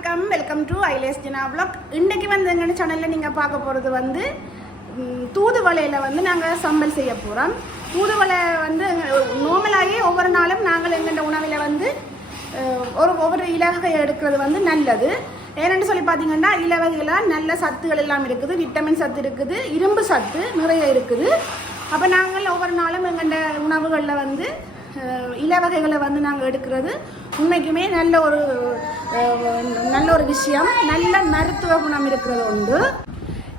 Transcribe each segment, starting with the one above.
வணக்கம். Welcome to ஐலேஸ் ஜினா vlog இன்னைக்கு வந்து எங்கள் சேனலில் நீங்கள் பார்க்க போகிறது வந்து தூதுவலையில் தூதுவளையில் வந்து நாங்கள் சம்பல் செய்ய போகிறோம் தூதுவளை வந்து நார்மலாகவே ஒவ்வொரு நாளும் நாங்கள் எங்கள் உணவில் வந்து ஒரு ஒவ்வொரு இலகை எடுக்கிறது வந்து நல்லது. ஏன்னு சொல்லி பார்த்தீங்கன்னா இலவகைகளாக நல்ல சத்துகள் எல்லாம் இருக்குது. விட்டமின் சத்து இருக்குது இரும்பு சத்து நிறைய இருக்குது. அப்போ நாங்கள் ஒவ்வொரு நாளும் எங்கள்ட உணவுகளில் வந்து இலவகைகளை வந்து நாங்கள் எடுக்கிறது. உண்மைக்குமே நல்ல ஒரு ஒரு விஷயம் நல்ல மருத்துவ குணம் இருக்கிறது உண்டு.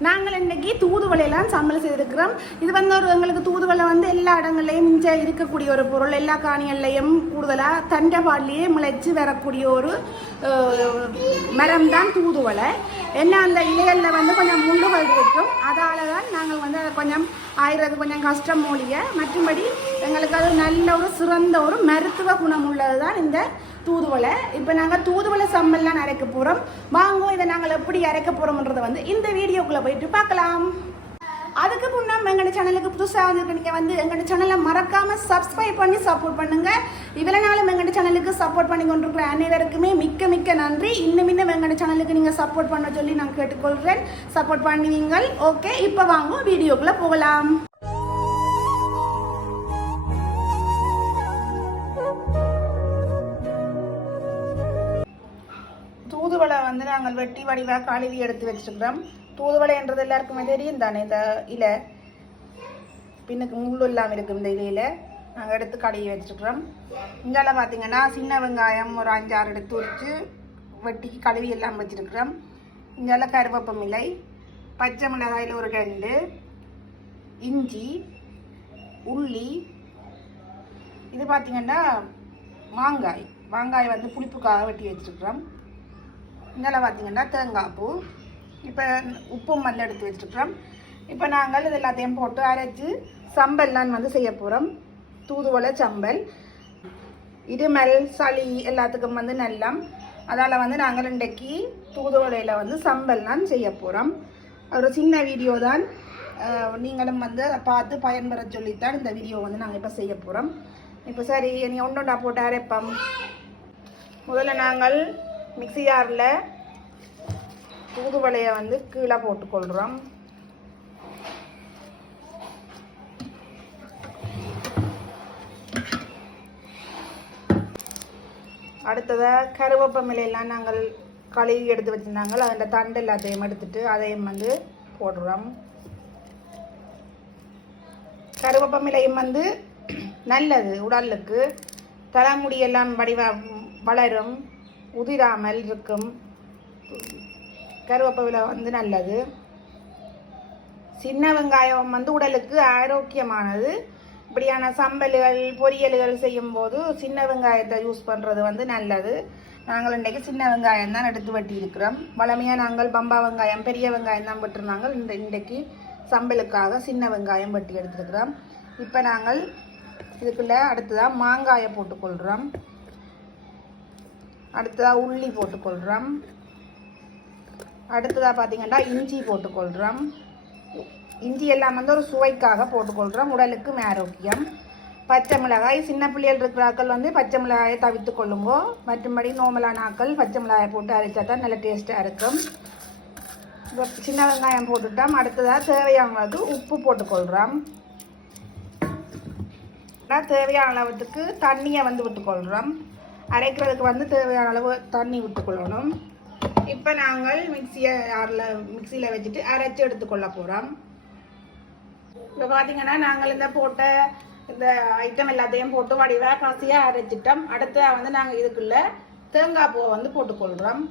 நாங்கள் இன்னைக்கு தூதுவளையெல்லாம் சமையல் செய்திருக்கிறோம். இது வந்து ஒரு எங்களுக்கு தூதுவளை வந்து எல்லா இடங்கள்லையும் மிஞ்ச இருக்கக்கூடிய ஒரு பொருள். எல்லா காணிகள்லையும் கூடுதலாக தண்டபாடிலேயே முளைச்சு வரக்கூடிய ஒரு மரம் தான் தூதுவளை. என்ன அந்த இலைகளில் வந்து கொஞ்சம் முள்ளுகள் இருக்கும். அதால தான் கொஞ்சம் ஆயிரது கொஞ்சம் கஷ்டம் மூலிய மற்றும்படி எங்களுக்கு அது நல்ல ஒரு சிறந்த ஒரு மருத்துவ குணம் உள்ளது தான் இந்த தூதுவளை. இப்போ நாங்கள் தூதுவளை சம்மல்லாம் அரைக்க போகிறோம் வாங்க இதை நாங்கள் எப்படி அரைக்க போகிறோம்ன்றதை வந்து இந்த வீடியோக்குள்ளே போயிட்டு பார்க்கலாம். அதுக்கு முன்னாடி எங்களோட சேனலுக்கு புதுசாக வந்திருக்கு நீங்கள் வந்து எங்களோட சேனலை மறக்காமல் சப்ஸ்கிரைப் பண்ணி சப்போர்ட் பண்ணுங்கள் இவ்வளோ நாளும் எங்களோட சேனலுக்கு சப்போர்ட் பண்ணி கொண்டிருக்கிற அனைவருக்குமே மிக்க மிக்க நன்றி. இன்னும் இன்னும் எங்களோட சேனலுக்கு நீங்கள் சப்போர்ட் பண்ண சொல்லி நான் கேட்டுக்கொள்கிறேன் சப்போர்ட் பண்ணுவீங்கள். ஓகே இப்போ வாங்க வீடியோக்குள்ளே போகலாம். தூதுவளை வந்து நாங்கள் வெட்டி வடிவாக கழுவி எடுத்து வச்சிருக்கிறோம். தூதுவளைன்றது எல்லாருக்குமே தெரியும் தானே? இந்த இலை. பின்னுக்கு முள் இல்லாமல் இருக்கும் இந்த இலையில். நாங்கள் எடுத்து கடையை வச்சிருக்கிறோம். இங்கால பார்த்தீங்கன்னா சின்ன வெங்காயம் ஒரு அஞ்சாறு எடுத்து உரித்து வெட்டி கழுவி எல்லாம் வச்சுருக்குறோம். இங்கால கருவேப்பம் இலை பச்சை மிளகாயில் ஒரு ரெண்டு இஞ்சி உள்ளி. இது பார்த்தீங்கன்னா மாங்காய். மாங்காய் வந்து புளிப்புக்காக வெட்டி வச்சுருக்குறோம். இங்கே பார்த்தீங்கன்னா தேங்காய் பூ. இப்போ உப்பு மல்ல எடுத்து வச்சுருக்குறோம். இப்போ நாங்கள் இது எல்லாத்தையும் போட்டு அரைச்சி சம்பல்லாம் வந்து செய்ய போகிறோம் தூதுவளை சம்பல் இருமல் சளி எல்லாத்துக்கும் வந்து நல்லம். அதால் வந்து நாங்கள் இன்றைக்கு தூதுவளையில் வந்து சம்பல்லாம் செய்ய போகிறோம் ஒரு சின்ன வீடியோ தான். நீங்களும் வந்து அதை பார்த்து பயன்பெற சொல்லித்தான் இந்த வீடியோ வந்து நாங்கள் இப்போ செய்ய போகிறோம் இப்போ சரி நீ ஒன்றொண்டா போட்டு அரைப்போம். முதல்ல நாங்கள் மிக்ஸி ஜாரில் தூதுவளையை வந்து கீழே போட்டுக்கொள்கிறோம் அடுத்ததாக கருவேப்பமிலையெல்லாம் நாங்கள் கழுவி எடுத்து வச்சுருந்தாங்க அதில் தண்டு எல்லாத்தையும் எடுத்துட்டு அதையும் வந்து போடுறோம். கருவேப்பமிலையும் வந்து நல்லது உடலுக்கு. தலைமுடியெல்லாம் வடிவ வளரும் உதிராமல் இருக்கும். கருவேப்பிலை வந்து நல்லது. சின்ன வெங்காயம் வந்து உடலுக்கு ஆரோக்கியமானது. இப்படியான சம்பல்கள் பொரியல்கள் செய்யும்போது சின்ன வெங்காயத்தை யூஸ் பண்ணுறது வந்து நல்லது. நாங்கள் இன்றைக்கு சின்ன வெங்காயம் தான் எடுத்து வெட்டி இருக்கிறோம். வளமையாக நாங்கள் பம்பா வெங்காயம் பெரிய வெங்காயம் தான் வெட்டிருந்தாங்க. இந்த இன்றைக்கு சம்பலுக்காக சின்ன வெங்காயம் வெட்டி எடுத்துருக்கிறோம். இப்போ நாங்கள் இதுக்குள்ளே அடுத்ததாக மாங்காயை போட்டுக்கொள்கிறோம் அடுத்ததாக உள்ளி போட்டுக்கொள்கிறோம் அடுத்ததாக பார்த்தீங்கன்னா இஞ்சி போட்டுக்கொள்கிறோம் இஞ்சி எல்லாம் வந்து ஒரு சுவைக்காக போட்டுக்கொள்கிறோம் உடலுக்கும் ஆரோக்கியம். பச்சை மிளகாய் சின்ன பிள்ளைகள் இருக்கிறாக்கள் வந்து பச்சை மிளகாயை தவித்து கொள்ளுங்கோ. மற்றும்படி நோமலான ஆக்கள் பச்சை மிளகாயை போட்டு அரைச்சா தான் நல்ல டேஸ்ட்டாக இருக்கும். இப்போ சின்ன வெங்காயம் போட்டுட்டோம். அடுத்ததாக தேவையானது உப்பு போட்டுக்கொள்கிறோம் தேவையான அளவுக்கு தண்ணியை வந்து விட்டுக்கொள்கிறோம் அரைக்கிறதுக்கு வந்து தேவையான அளவு தண்ணி விட்டுக்கொள்ளணும். இப்போ நாங்கள் மிக்சியை யாரில் மிக்சியில் வச்சுட்டு அரைச்சி எடுத்துக்கொள்ள போகிறோம் இப்போ பார்த்தீங்கன்னா நாங்கள் இந்த போட்ட இந்த ஐட்டம் எல்லாத்தையும் போட்டு வடிவாக காசியாக அரைச்சிட்டோம். அடுத்து வந்து நாங்கள் இதுக்குள்ளே தேங்காய் பூவை வந்து போட்டுக்கொள்கிறோம்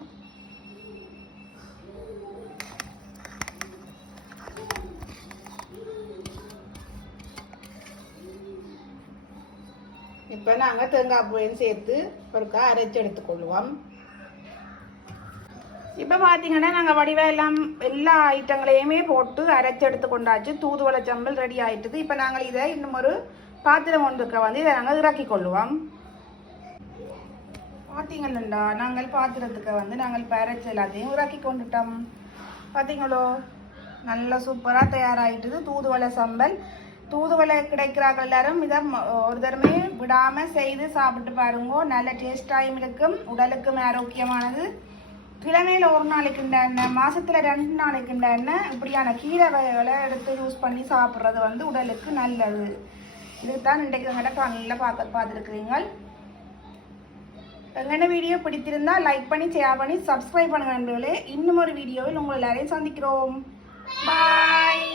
இப்போ நாங்கள் தேங்காய் பூவையும் சேர்த்து ஒருக்கா அரைச்சி எடுத்துக்கொள்வோம். இப்போ பார்த்தீங்கன்னா நாங்கள் வடிவெல்லாம் எல்லா ஐட்டங்களையுமே போட்டு அரைச்சி எடுத்து கொண்டாச்சு. தூதுவளை சம்பல் ரெடி ஆகிட்டுது இப்போ நாங்கள் இதை இன்னும் ஒரு பாத்திரம் ஒன்றுக்க வந்து இதை நாங்கள் இறக்கி கொள்ளுவோம். பார்த்தீங்களா நாங்கள் பாத்திரத்துக்கு வந்து நாங்கள் இப்போ அரைச்சி எல்லாத்தையும் இறக்கி கொண்டுட்டோம். பார்த்தீங்களோ நல்லா சூப்பராக தயாராகிட்டுது தூதுவளை சம்பல். தூதுவளை கிடைக்கிறார்கள் எல்லாரும். இதை ம- ஒரு தரமே விடாமல் செய்து சாப்பிட்டு பாருங்கோ. நல்ல டேஸ்டாயும் இருக்கும். உடலுக்கும் ஆரோக்கியமானது. கிழமையில ஒரு நாளைக்கு இந்த எண்ணெய் மாசத்துல ரெண்டு நாளைக்கு இந்த எண்ணெய் இப்படியான கீரை வகைகளை எடுத்து யூஸ் பண்ணி சாப்பிட்றது வந்து உடலுக்கு நல்லது. இதுதான் இன்றைக்கு எங்கள்கிட்ட காலையில் பார்க்க பார்த்துருக்குறீங்க எங்கன வீடியோ பிடித்திருந்தா லைக் பண்ணி ஷேர் பண்ணி சப்ஸ்கிரைப் பண்ணுங்க நண்பர்களே. இன்னும் ஒரு வீடியோவில் உங்களை எல்லாரையும் சந்திக்கிறோம். பாய்